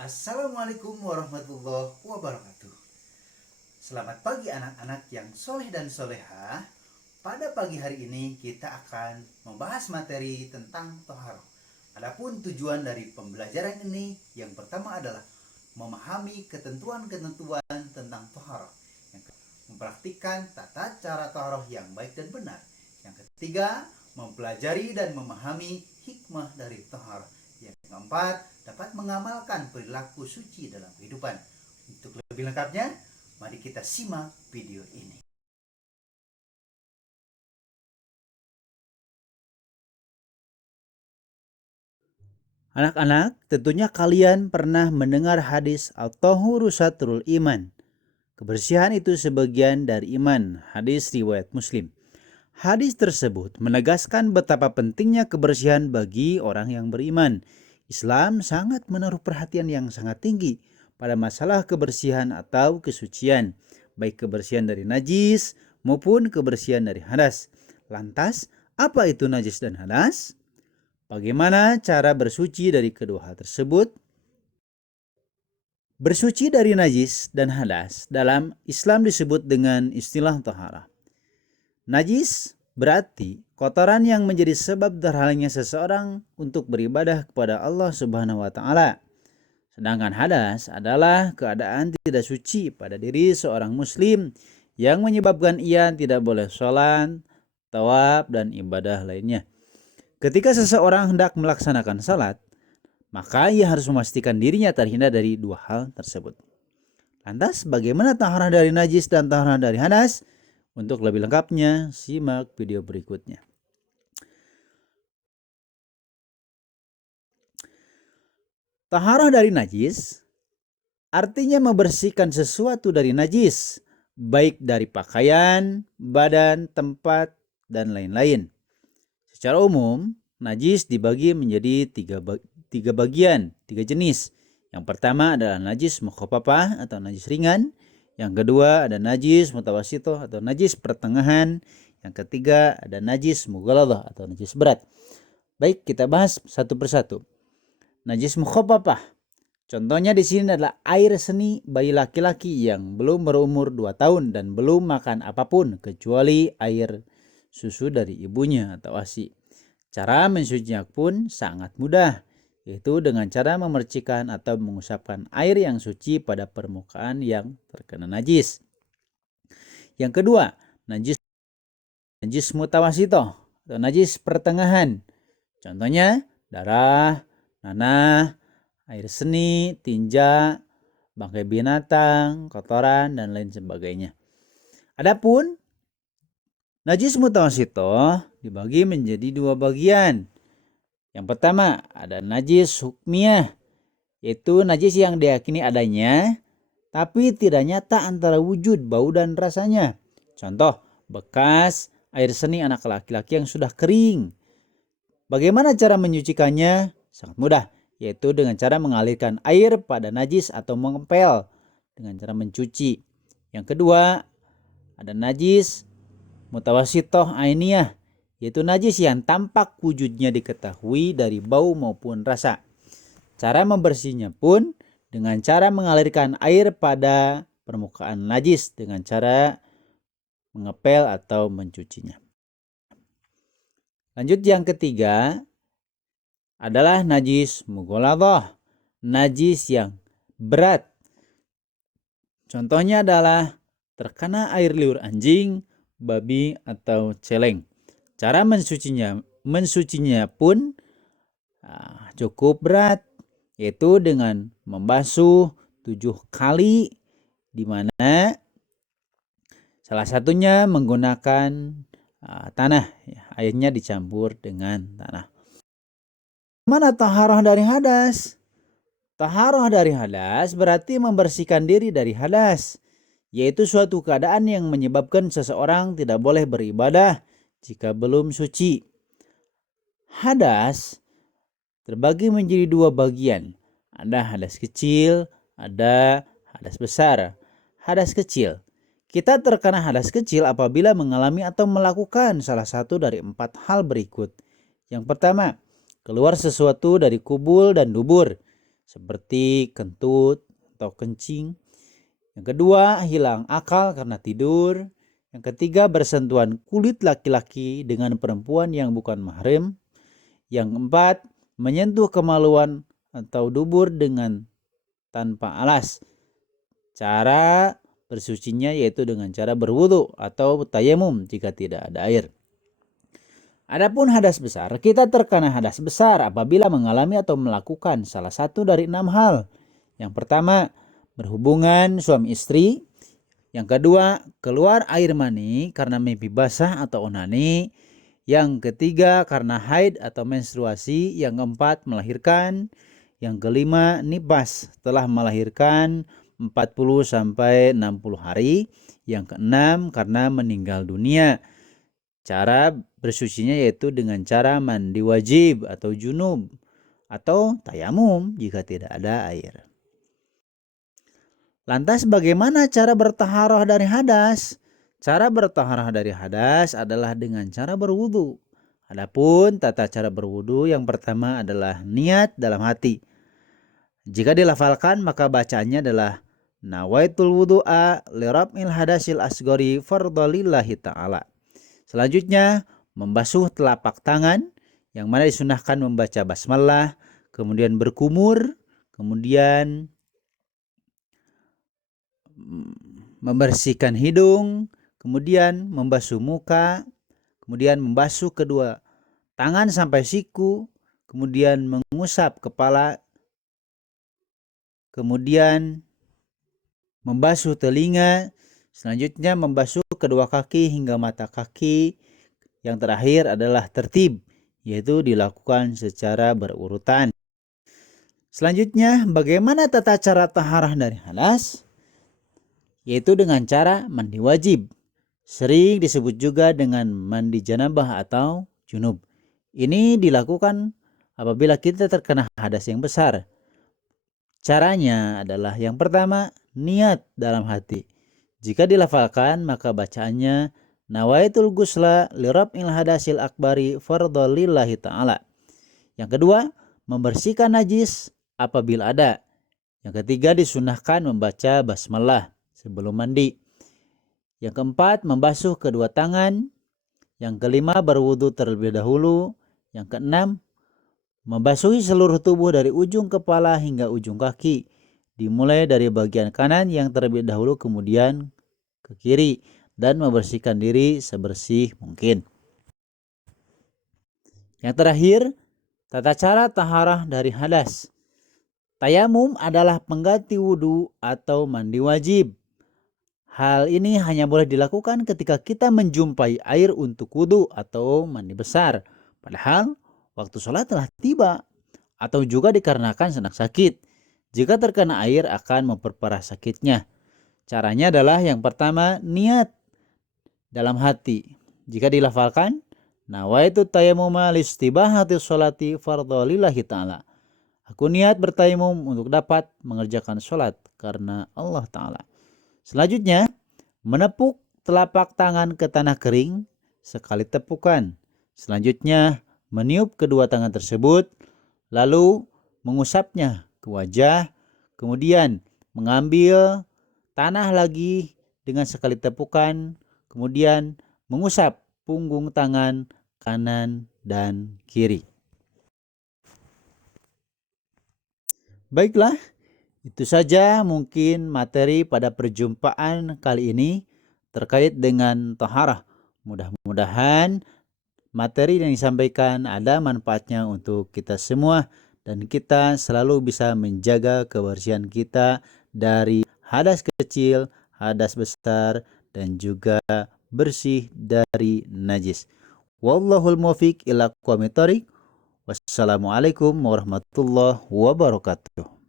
Assalamualaikum warahmatullahi wabarakatuh. Selamat pagi anak-anak yang soleh dan soleha. Pada pagi hari ini kita akan membahas materi tentang toharoh. Adapun tujuan dari pembelajaran ini yang pertama adalah memahami ketentuan-ketentuan tentang toharoh. Yang kedua, mempraktikkan tata cara toharoh yang baik dan benar. Yang ketiga, mempelajari dan memahami hikmah dari toharoh. Yang keempat, dapat mengamalkan perilaku suci dalam kehidupan. Untuk lebih lengkapnya, mari kita simak video ini. Anak-anak, tentunya kalian pernah mendengar hadis at-tahuru satrul iman. Kebersihan itu sebagian dari iman, hadis riwayat Muslim. Hadis tersebut menegaskan betapa pentingnya kebersihan bagi orang yang beriman. Islam sangat menaruh perhatian yang sangat tinggi pada masalah kebersihan atau kesucian, baik kebersihan dari najis maupun kebersihan dari hadas. Lantas, apa itu najis dan hadas? Bagaimana cara bersuci dari kedua hal tersebut? Bersuci dari najis dan hadas dalam Islam disebut dengan istilah taharah. Najis berarti kotoran yang menjadi sebab terhalangnya seseorang untuk beribadah kepada Allah Subhanahu wa taala. Sedangkan hadas adalah keadaan tidak suci pada diri seorang muslim yang menyebabkan ia tidak boleh sholat, tawaf, dan ibadah lainnya. Ketika seseorang hendak melaksanakan salat, maka ia harus memastikan dirinya terhindar dari dua hal tersebut. Lantas, bagaimana taharah dari najis dan taharah dari hadas? Untuk lebih lengkapnya, simak video berikutnya. Taharah dari najis artinya membersihkan sesuatu dari najis, baik dari pakaian, badan, tempat, dan lain-lain. Secara umum, najis dibagi menjadi tiga bagian, tiga jenis. Yang pertama adalah najis mukhafafah atau najis ringan. Yang kedua ada najis mutawasitoh atau najis pertengahan. Yang ketiga ada najis mughaladhah atau najis berat. Baik, kita bahas satu persatu. Najis mukhafafah. Contohnya di sini adalah air seni bayi laki-laki yang belum berumur 2 tahun dan belum makan apapun kecuali air susu dari ibunya atau ASI. Cara mensucinya pun sangat mudah, yaitu dengan cara memercikan atau mengusapkan air yang suci pada permukaan yang terkena najis. Yang kedua, najis mutawasitoh atau najis pertengahan. Contohnya darah, nanah, air seni, tinja, bangkai binatang, kotoran, dan lain sebagainya. Adapun najis mutawasitoh dibagi menjadi dua bagian. Yang pertama ada najis hukmiyah, yaitu najis yang diyakini adanya tapi tidak nyata antara wujud, bau, dan rasanya. Contoh, bekas air seni anak laki-laki yang sudah kering. Bagaimana cara menyucikannya? Sangat mudah, yaitu dengan cara mengalirkan air pada najis atau mengepel dengan cara mencuci. Yang kedua ada najis mutawasitoh ainiyah, yaitu najis yang tampak wujudnya diketahui dari bau maupun rasa. Cara membersihnya pun dengan cara mengalirkan air pada permukaan najis dengan cara mengepel atau mencucinya. Lanjut, yang ketiga adalah najis mughaladhah, najis yang berat. Contohnya adalah terkena air liur anjing, babi, atau celeng. Cara mensucinya pun cukup berat, yaitu dengan membasuh 7 kali, di mana salah satunya menggunakan tanah, airnya dicampur dengan tanah. Mana taharah dari hadas? Taharah dari hadas berarti membersihkan diri dari hadas, yaitu suatu keadaan yang menyebabkan seseorang tidak boleh beribadah jika belum suci. Hadas terbagi menjadi dua bagian. Ada hadas kecil, ada hadas besar. Hadas kecil. Kita terkena hadas kecil apabila mengalami atau melakukan salah satu dari 4 hal berikut. Yang pertama, keluar sesuatu dari kubul dan dubur, seperti kentut atau kencing. Yang kedua, hilang akal karena tidur. Yang ketiga, bersentuhan kulit laki-laki dengan perempuan yang bukan mahram. Yang keempat, menyentuh kemaluan atau dubur dengan tanpa alas. Cara bersucinya yaitu dengan cara berwudu atau tayamum jika tidak ada air. Adapun hadas besar, kita terkena hadas besar apabila mengalami atau melakukan salah satu dari 6 hal. Yang pertama, berhubungan suami istri. Yang kedua, keluar air mani karena mimpi basah atau onani. Yang ketiga, karena haid atau menstruasi. Yang keempat, melahirkan. Yang kelima, nifas setelah melahirkan 40 sampai 60 hari. Yang keenam, karena meninggal dunia. Cara bersucinya yaitu dengan cara mandi wajib atau junub atau tayamum jika tidak ada air. Lantas bagaimana cara bertaharah dari hadas? Cara bertaharah dari hadas adalah dengan cara berwudu. Adapun tata cara berwudu yang pertama adalah niat dalam hati. Jika dilafalkan maka bacaannya adalah nawaitul wudu'a lirab'il hadasil asgori fardhalillahi ta'ala. Selanjutnya membasuh telapak tangan yang mana disunahkan membaca basmalah, kemudian berkumur, kemudian membersihkan hidung, kemudian membasuh muka, kemudian membasuh kedua tangan sampai siku, kemudian mengusap kepala, kemudian membasuh telinga, selanjutnya membasuh kedua kaki hingga mata kaki. Yang terakhir adalah tertib, yaitu dilakukan secara berurutan. Selanjutnya, bagaimana tata cara taharah dari hadas? Yaitu dengan cara mandi wajib. Sering disebut juga dengan mandi janabah atau junub. Ini dilakukan apabila kita terkena hadas yang besar. Caranya adalah yang pertama, niat dalam hati. Jika dilafalkan maka bacaannya nawaitul gusla lirab'il hadasil akbari fardhalillahi ta'ala. Yang kedua, membersihkan najis apabila ada. Yang ketiga, disunahkan membaca basmalah sebelum mandi. Yang keempat, membasuh kedua tangan. Yang kelima, berwudu terlebih dahulu. Yang keenam, membasuhi seluruh tubuh dari ujung kepala hingga ujung kaki. Dimulai dari bagian kanan yang terlebih dahulu kemudian ke kiri dan membersihkan diri sebersih mungkin. Yang terakhir, tata cara taharah dari hadas. Tayamum adalah pengganti wudu atau mandi wajib. Hal ini hanya boleh dilakukan ketika kita menjumpai air untuk wudu atau mandi besar. Padahal waktu sholat telah tiba. Atau juga dikarenakan sedang sakit. Jika terkena air akan memperparah sakitnya. Caranya adalah yang pertama, niat dalam hati. Jika dilafalkan, nawaitu tayammuma listibahati sholati fardhalillahi ta'ala. Aku niat bertayamum untuk dapat mengerjakan sholat karena Allah Ta'ala. Selanjutnya, menepuk telapak tangan ke tanah kering sekali tepukan. Selanjutnya, meniup kedua tangan tersebut, lalu mengusapnya ke wajah, kemudian mengambil tanah lagi dengan sekali tepukan, kemudian mengusap punggung tangan kanan dan kiri. Baiklah, itu saja mungkin materi pada perjumpaan kali ini terkait dengan taharah. Mudah-mudahan materi yang disampaikan ada manfaatnya untuk kita semua dan kita selalu bisa menjaga kebersihan kita dari hadas kecil, hadas besar, dan juga bersih dari najis. Wallahul muwaffiq ila aqwamit thoriq. Wassalamualaikum warahmatullahi wabarakatuh.